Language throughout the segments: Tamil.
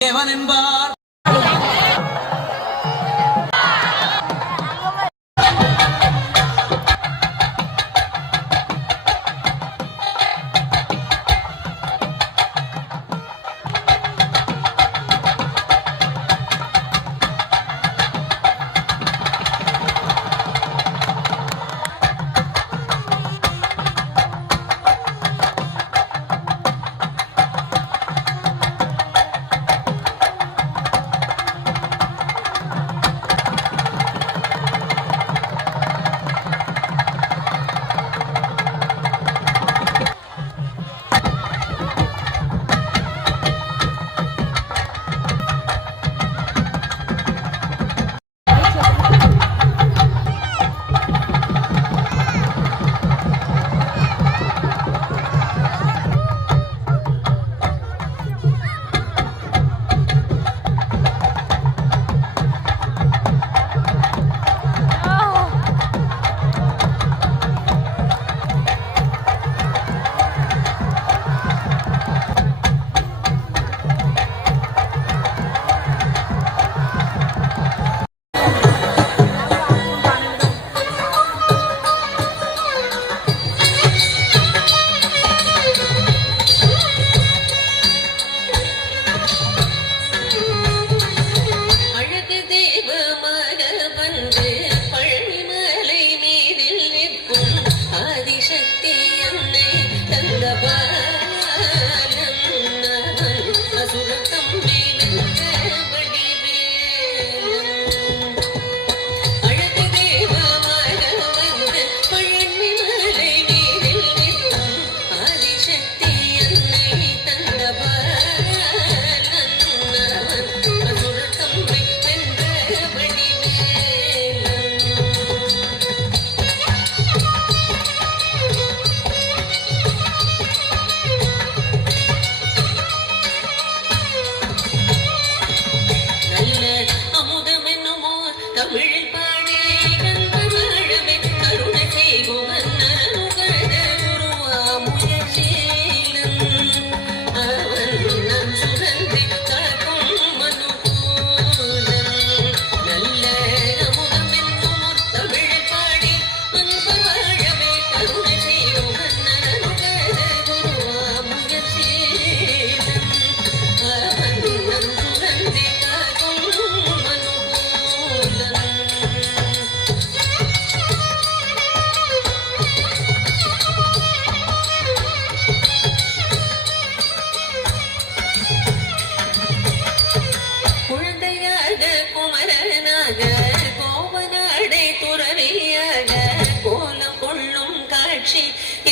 தேவன் என்பார்.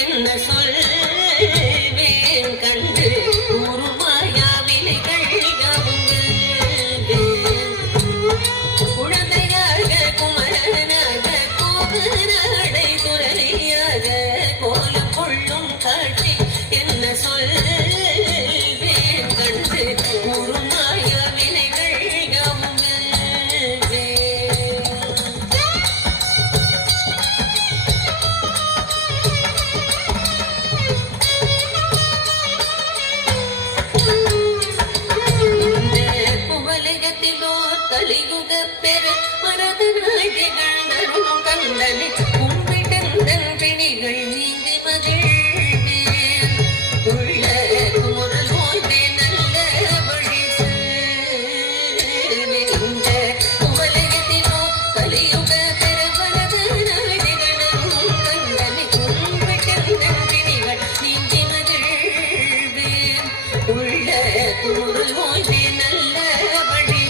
என்ன சொல்வேன் கண்டு உருமாயா வினைகள் குழந்தையாக குமரனாக கோபநாடை துறவியாக கோலம் கொள்ளும் காட்சி என்ன சொல்வேன் கண்டு உருமாயா வினைகள் கலியுக பெற மனது நாடிகள் நரும் கந்தனை கும்பிட்டந்தன் பிணிகள் நீங்கி மகிழ்வேன் உள்ள குமுறல் ஓய்வே நல்ல வழி இந்த குமலகத்திலோ கலியுக பெற மனது நாடிகள் நரும் கந்தனை கும்பிட்டந்தன் பிணிகள் நீங்கி மகிழ்வேன் உள்ள குமுறல் ஓய்வே நல்ல வழி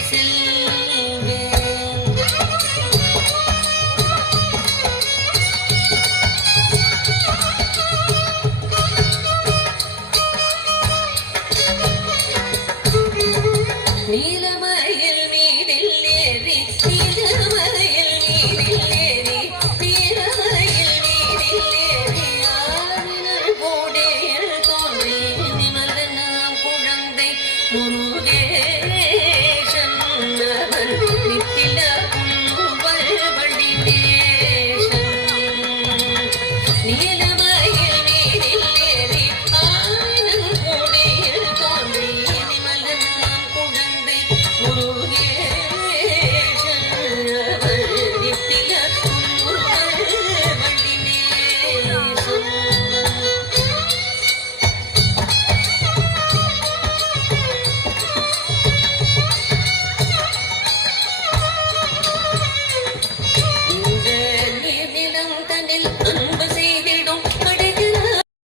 நீலமயில் மீதில் ஏறி நீலமயில் மீதில் ஏறி நீலமயில் மீதில் ஏறி ஆவினர் கோடையில் தோன்றி நிமல நாம் குழந்தை முருகேசன் அவன் நித்தில புல்வல் வடிவேசன் நீலமயில் மீதில் ஏறி ஆவினர் கோடையில் தோன்றி நிமல நாம் குழந்தை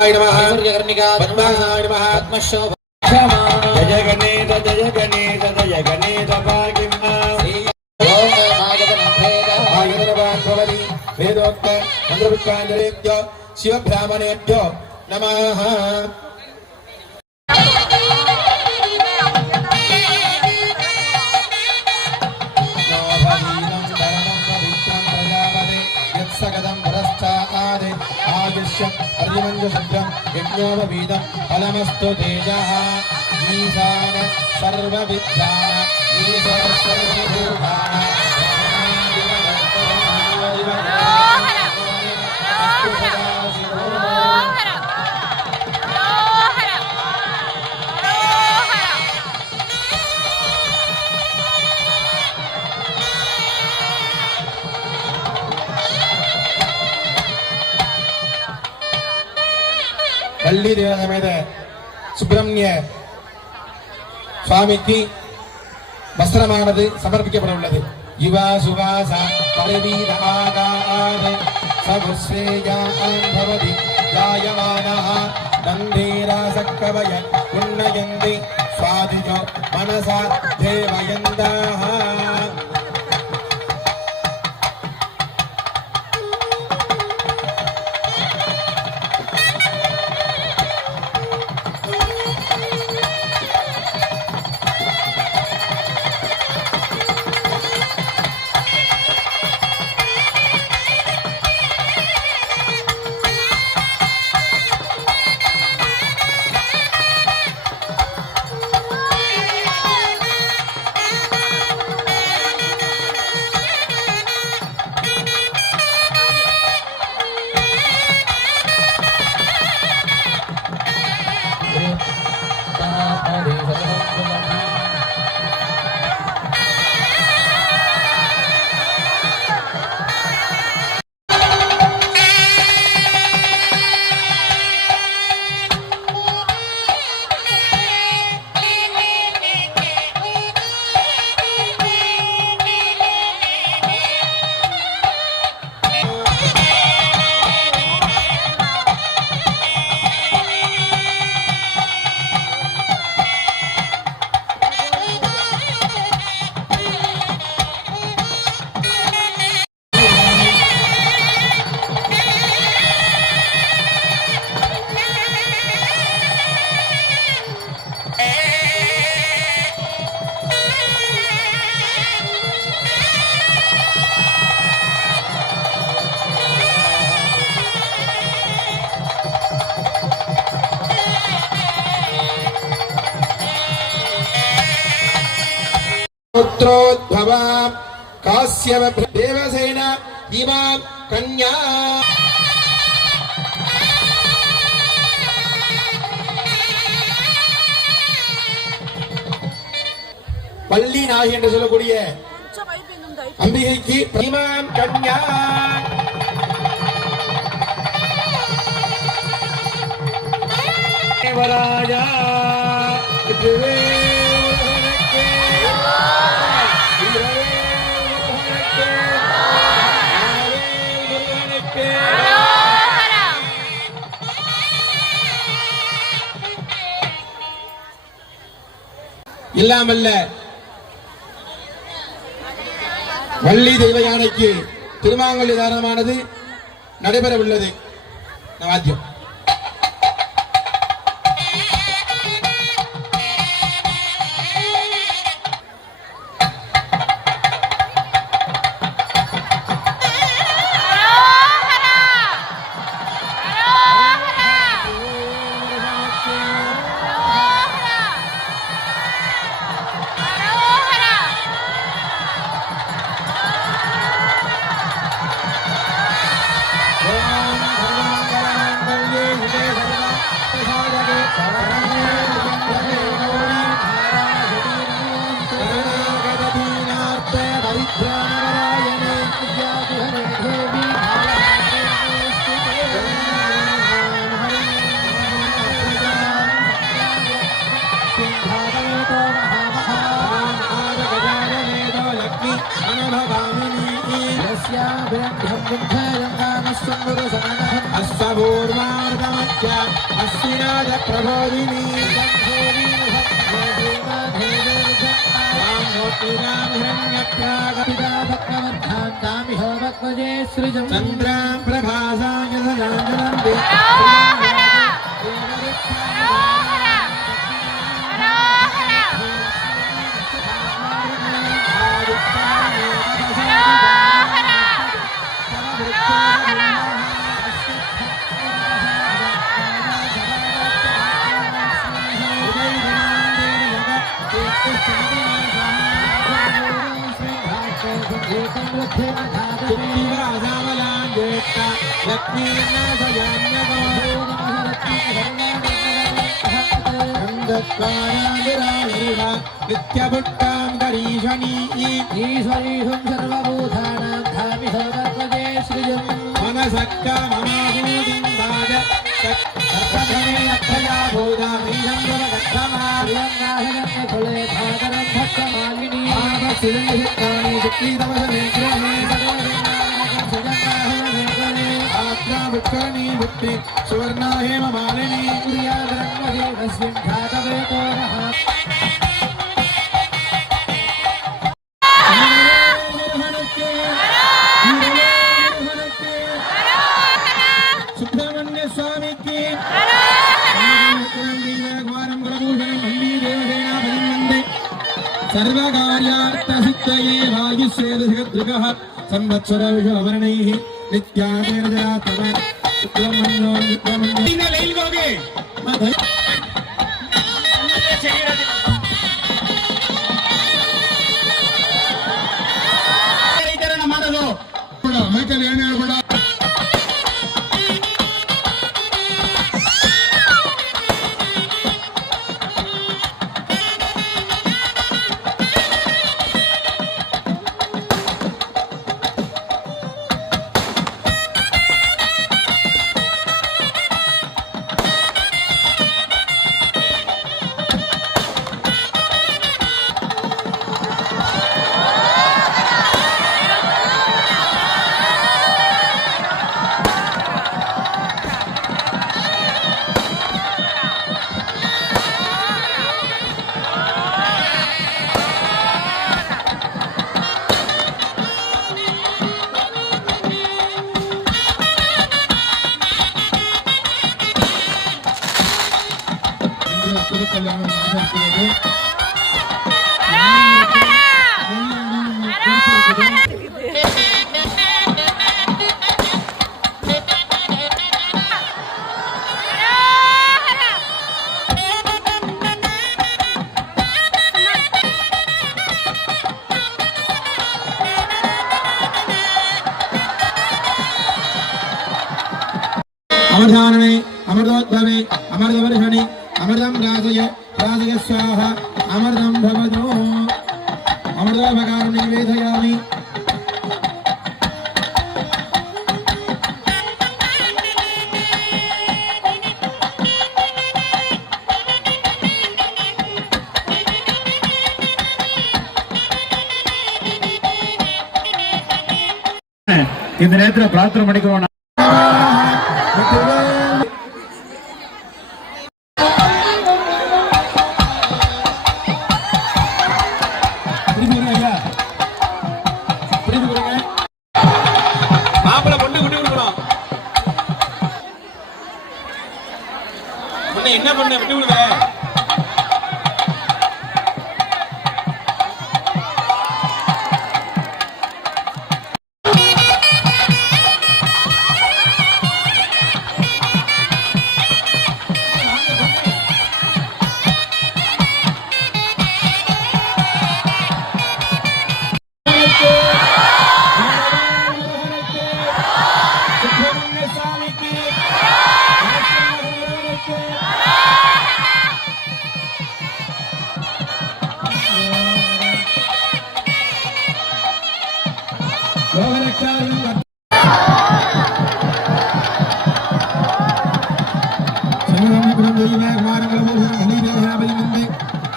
सूर्यकर्णिका पद्मासाय नमः आत्मशोभा जय गणेश जय गणेश भागिमा ओम आगतनभवति वेदोक्त मंत्रपुष्पाञ्जलिभ्यो शिवब्राह्मणेभ्यो नमः यज्ञोपवीदं फलमस्तु तेजः ईशान सर्वविद्यान ईश्वर सर्वभूतानां வள்ளி தேவ சமேத சுப்பிரமணிய சுவாமிக்கு வஸ்திரமானது சமர்ப்பிக்கப்பட உள்ளது. யுவா சுவாசா பரவீர ஆகாத சபுஸ்ரேயான் பவதி ஜாயமானஹ நந்தீராசக்கவய உன்னயந்தி சுவாதிஜோ மனசா தேவயந்தாஹ पुत्रोद्भवां काश्यप देवसेन इमां कन्या பள்ளி நாயகி என்று சொல்லக்கூடிய அம்பிகைக்கு இமாம் கன்யா தேவராஜா இல்லாமல்ல வள்ளி தெய்வ யானைக்கு திருமாங்கல்ய தாரணமானது நடைபெற உள்ளது. வாத்தியம் राज प्रबोधिनी चंद्रा प्रभासाय सजानंदे नित्यभुक्तां गरीशनी ईश्वरीशं सर्वभूतानां धामि सर्वपदे सृजं मनसक्का ममाभूतिं भाज सर्वधने अक्षया भूतामीशं सर्वगच्छमार्यङ्गाहजन्य कुले भागरं भक्तमालिनी आभसिलिहितानि सुखीतमसमे गृहे भुक्करणी भुक्ति सुवर्णा हेम मालिनी प्रियाधरङ्गदेवस्मिन् घातवेतो नः सुब्रह्मण्य स्वामी की सर्वकार्यार्थसिद्धये वायुश्वेदशगदृगः संवत्सरविषुवर्णैः नित्यादेर्जरातव सुब्रह्मण्यो सुब्रह्मण्यो लैल्गोगे ರೈತರನ್ನ ಮಾಡಲು ಮೈಕಲ್ ಏನು ಹೇಳ್ಬೇಡ अमरधारणे अमृतोद्भवे अमृतवर्षणि अमृतं राजय राजय स्वाहा अमृतं भवतु अमृतोपकारं निवेदयामि இந்த நேரத்தில் பிரார்த்தனை பண்ணிக்கிறோம். என்ன பண்ண விட்டு விடுங்க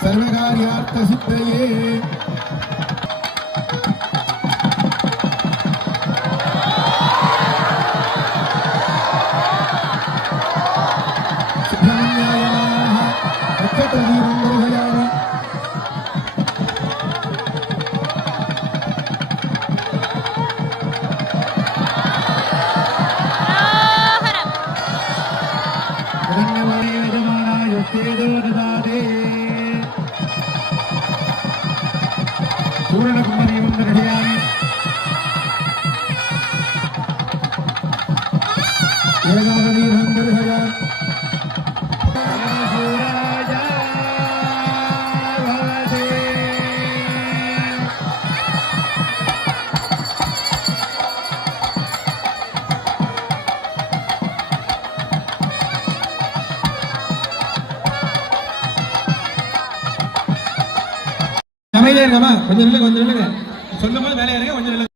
सर्वकार्यार्थ பூரணகுமரி வந்து ரெடியாகி உலகமகவீரம் பெருகயார் சூராஜா பவதே. அமைதியா இருங்கம்மா, கொஞ்சம் நில்லுங்க, சொல்லும் போது வேலையா இருங்க, கொஞ்சம் நில்லுங்க.